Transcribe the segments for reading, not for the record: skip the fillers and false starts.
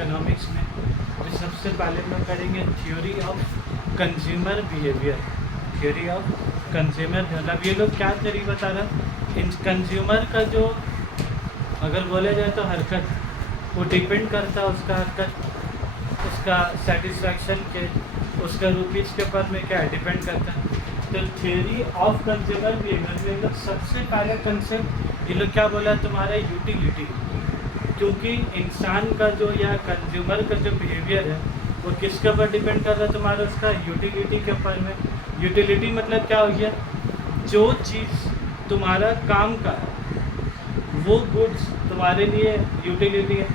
Economics में। तो सबसे पहले हम लोग करेंगे theory of consumer behaviour. Theory of consumer मतलब ये लोग क्या थ्योरी बता रहा है, इन कंज्यूमर का जो अगर बोला जाए तो हरकत, वो डिपेंड करता है उसका हरकत, उसका सेटिस्फैक्शन के, उसका रुपीज़ के ऊपर में क्या डिपेंड करता है। तो थ्योरी ऑफ कंज्यूमर बिहेवियर में लोग सबसे पहले कंसेप्ट ये लोग क्या बोला तुम्हारा यूटिलिटी, क्योंकि इंसान का जो या कंज्यूमर का जो बिहेवियर है वो किसके ऊपर डिपेंड कर रहा है तुम्हारा, उसका यूटिलिटी के ऊपर में। यूटिलिटी मतलब क्या हो गया, जो चीज़ तुम्हारा काम का है वो गुड्स तुम्हारे लिए यूटिलिटी है,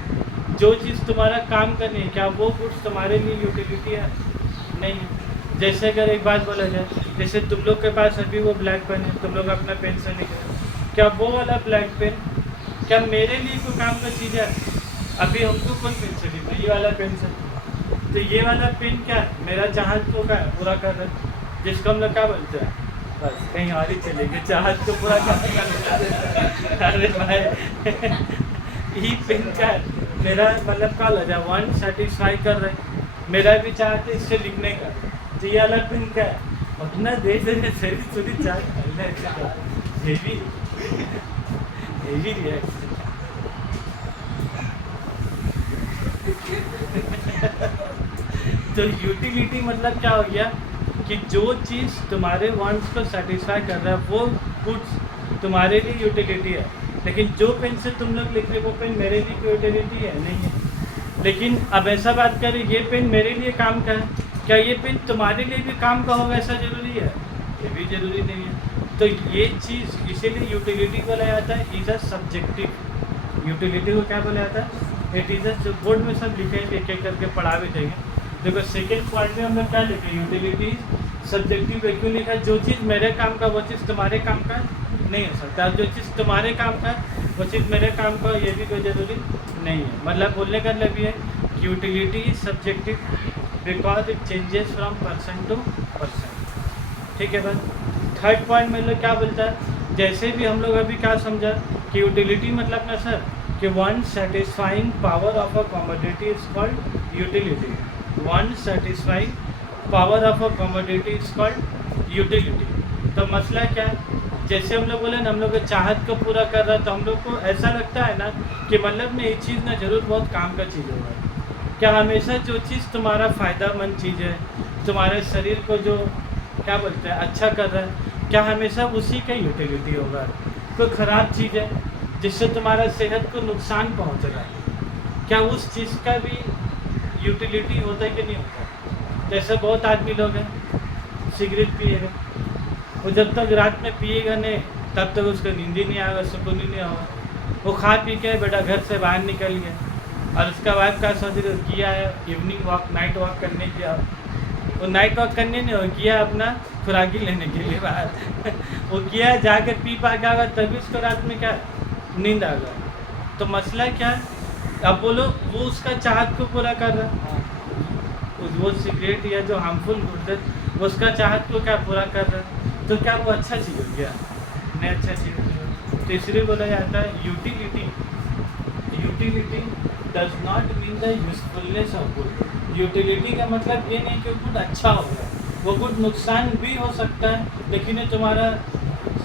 जो चीज़ तुम्हारा काम करनी है क्या वो गुड्स तुम्हारे लिए यूटिलिटी है, नहीं है। जैसे अगर एक बात बोला जाए, जैसे तुम लोग के पास अभी वो ब्लैक पेन है, तुम लोग अपना पेन से निकले, क्या वो वाला ब्लैक पेन क्या मेरे लिए कोई काम का चीज़ है? अभी हमको कौन पेंसिल लिखा, ये वाला पेंसिल, तो ये वाला पेन क्या है मेरा चाहत को क्या पूरा कर रहा है, जिसको हम लोग क्या बोलते हैं, बस कहीं और ही चलेंगे, चाहत को पूरा कर। अरे भाई ये पेन क्या है मेरा मतलब क्या लग जाए वन सेटिस्फाई कर रहे हैं, मेरा भी चाहते इससे लिखने का, तो ये वाला पेन क्या है अपना दे दे शरीर थोड़ी चाह हेवी रिएक्शन। तो यूटिलिटी मतलब क्या हो गया कि जो चीज़ तुम्हारे वांट्स को सेटिस्फाई कर रहा है वो गुड्स तुम्हारे लिए यूटिलिटी है, लेकिन जो पेन से तुम लोग लिख रहे वो पेन मेरे लिए यूटिलिटी है नहीं है। लेकिन अब ऐसा बात करें ये पेन मेरे लिए काम का है, क्या ये पेन तुम्हारे लिए भी काम का होगा ऐसा ज़रूरी है? ये भी ज़रूरी नहीं है। तो ये चीज़ इसीलिए यूटिलिटी बोला जाता है इज़ अ सब्जेक्टिव। यूटिलिटी को क्या बोला जाता है, इट इज़ अ, जो बोर्ड में सब लिखेंगे एक एक करके पढ़ा भी देंगे। देखो सेकेंड पॉइंट में हम लोग क्या लिखे, यूटिलिटी सब्जेक्टिव क्यों लिखा है, जो चीज़ मेरे काम का वो चीज़ तुम्हारे काम का नहीं हो सकता, जो चीज़ तुम्हारे काम का वो चीज़ मेरे काम का ये भी कोई ज़रूरी नहीं है। मतलब बोलने का मतलब ये है कि utility is subjective because it changes from person to person. ठीक है बस। थर्ड पॉइंट में लोग क्या बोलता है, जैसे भी हम लोग अभी क्या समझा कि यूटिलिटी मतलब ना सर कि one satisfying power of a commodity is called utility. One satisfying power of a commodity is called utility. तो मसला क्या है, जैसे हम लोग बोले ना हम लोग चाहत को पूरा कर रहा है, तो हम लोग को ऐसा लगता है ना कि मतलब ये चीज़ ना जरूर बहुत काम का चीज़ होगा। क्या हमेशा जो चीज़ तुम्हारा फ़ायदामंद चीज़ है, तुम्हारे शरीर को जो क्या बोलते हैं अच्छा कर रहा है, क्या हमेशा उसी का यूटिलिटी होगा? कोई ख़राब चीज़ है जिससे तुम्हारा सेहत को नुकसान पहुंच रहा है, क्या उस चीज़ का भी यूटिलिटी होता है कि नहीं होता? जैसे बहुत आदमी लोग हैं सिगरेट पिएगा, वो जब तक रात में पिएगा नहीं तब तक उसको नींद ही नहीं आएगा, सुकून ही नहीं होगा। वो खा पी के बेटा घर से बाहर निकल गया और उसका वाइफ का सोच रही किया है इवनिंग वॉक नाइट वॉक करने की, वो नाइट वॉक करने नहीं हो किया अपना खुराकी लेने के लिए बाहर वो किया जाकर पी पा के आएगा तभी उसको रात में क्या नींद आ गया। तो मसला क्या है, अब बोलो वो उसका चाहत को पूरा कर रहा है, वो सिगरेट या जो हार्मफुल गुड है वो उसका चाहत को क्या पूरा कर रहा है, तो क्या वो अच्छा चीज़ हो गया? नहीं अच्छा चीज़ हो गया। तो इसलिए बोला जाता है utility, utility does not mean the usefulness of good. Utility का मतलब ये नहीं कि गुड अच्छा होगा, वो गुड नुकसान भी हो सकता है, लेकिन ये तुम्हारा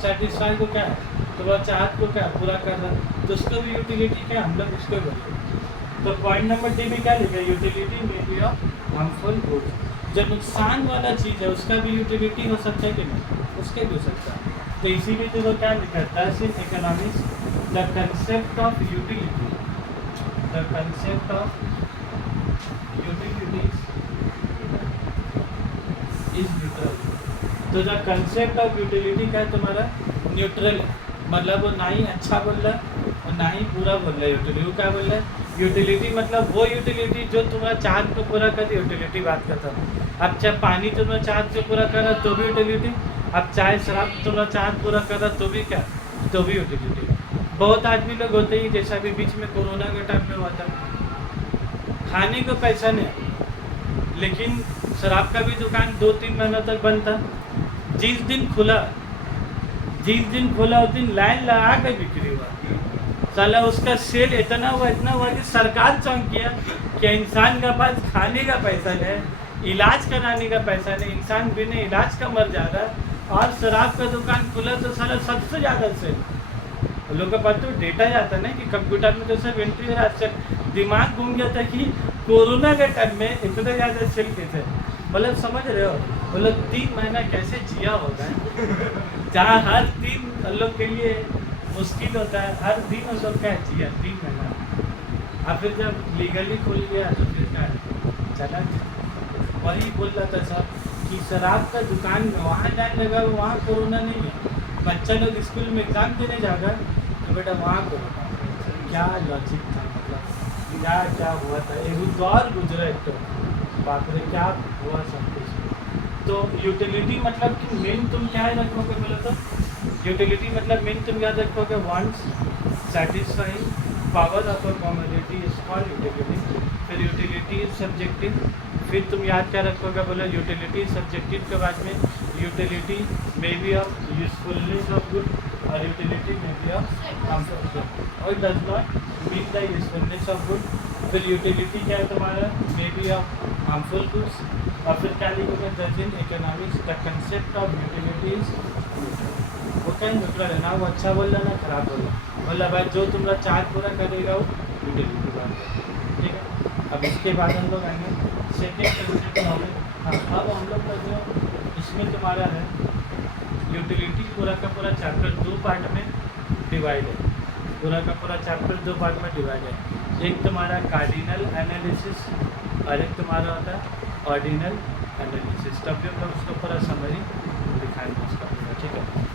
सेटिस्फाई को क्या है, तुम्हारा चाहत को क्या पूरा कर रहा है, तो उसको भी यूटिलिटी क्या हम लोग उसको बोलते हैं। तो पॉइंट नंबर डी में क्या लिखा, utility may be of harmful goods. जो नुकसान वाला चीज़ है उसका भी यूटिलिटी हो सकता है कि नहीं, उसके भी हो सकता है। तो इसीलिए तो क्या लिखा है, दस in economics the concept of utility, the concept of utility is neutral. तो द कंसेप्ट ऑफ यूटिलिटी क्या है तुम्हारा, न्यूट्रल है, मतलब वो ना ही अच्छा बोल रहा है और ना ही पूरा बोल रहा है। यूटिलिटी वो क्या बोल रहा है, यूटिलिटी मतलब वो यूटिलिटी जो तुम्हारा चाहत को पूरा कर, यूटिलिटी बात करता हूँ। अब चाहे पानी तुम्हारा चाहत को पूरा कर रहा तो भी यूटिलिटी, अब चाहे शराब तुम्हारा चाहत पूरा कर रहा तो भी क्या, तो भी यूटिलिटी। बहुत आदमी लोग होते ही जैसा अभी बीच में कोरोना के टाइम में हुआ था, खाने को पैसा नहीं लेकिन शराब का भी दुकान 2-3 महीनों तक बंद था। जिस दिन खुला उस दिन लाइन लगा कर बिक्री हुआ। साला उसका सेल इतना हुआ कि सरकार चौंक किया कि इंसान के पास खाने का पैसा नहीं, इलाज कराने का पैसा नहीं, इंसान बिना इलाज का मर जा रहा है, और शराब का दुकान खुला तो साला सबसे ज़्यादा सेल। लोगों के पास तो डेटा जाता है ना कि कंप्यूटर में तो सब एंट्री हो रहा है। दिमाग घूम गया था कि कोरोना के टाइम में इतने ज़्यादा सेल कैसे, मतलब समझ रहे हो, मतलब 3 महीना कैसे जिया होगा, जहाँ हर 3 लोग के लिए मुश्किल होता है, हर दिन उन लोग का जिया 3 महीना। और फिर जब लीगली खुल गया तो फिर क्या चला। वही बोल रहा था सर कि शराब का दुकान में वहाँ जाने लगा, वहाँ कोरोना नहीं है, बच्चा लोग स्कूल में एग्ज़ाम देने जाएगा तो बेटा वहाँ कोरोना। क्या लॉजिक था, मतलब क्या क्या हुआ था, एक दौर गुजरा एक तो बाप रे क्या हुआ सब कुछ। तो यूटिलिटी मतलब कि मेन तुम क्या रखोगे बोलो तो, यूटिलिटी मतलब मेन तुम क्या रखोगे, wants satisfying power of a commodity is called utility. फिर यूटिलिटी इज सब्जेक्टिव, फिर तुम याद क्या रखोगे बोलो, यूटिलिटी सब्जेक्टिव के बाद में utility may be of usefulness of good और utility may be of harmful good और does not mean the usefulness of good. फिर यूटिलिटी क्या है तुम्हारा, may be of harmful goods. और फिर क्या लिखोगे, thus in economics the concept of utility is वो कहीं न्यूट्रल है ना, वो अच्छा बोल रहा ना खराब बोल रहा, बोला भाई जो तुम्हारा चार्ज पूरा करेगा वो यूटिलिटी बात है, ठीक है। अब इसके बाद हम लोग आएंगे सेकेंड कंसेप्ट नॉलेज। हाँ, अब हम लोग का जो इसमें तुम्हारा है यूटिलिटी पूरा का पूरा चैप्टर 2 पार्ट में डिवाइड है, पूरा का पूरा चैप्टर 2 पार्ट में डिवाइड है। एक तुम्हारा कार्डिनल एनालिसिस और एक तुम्हारा होता है ऑर्डिनल एनालिसिस। तब भी हम लोग उसका पूरा समरी दिखाएंगे उसका, ठीक है।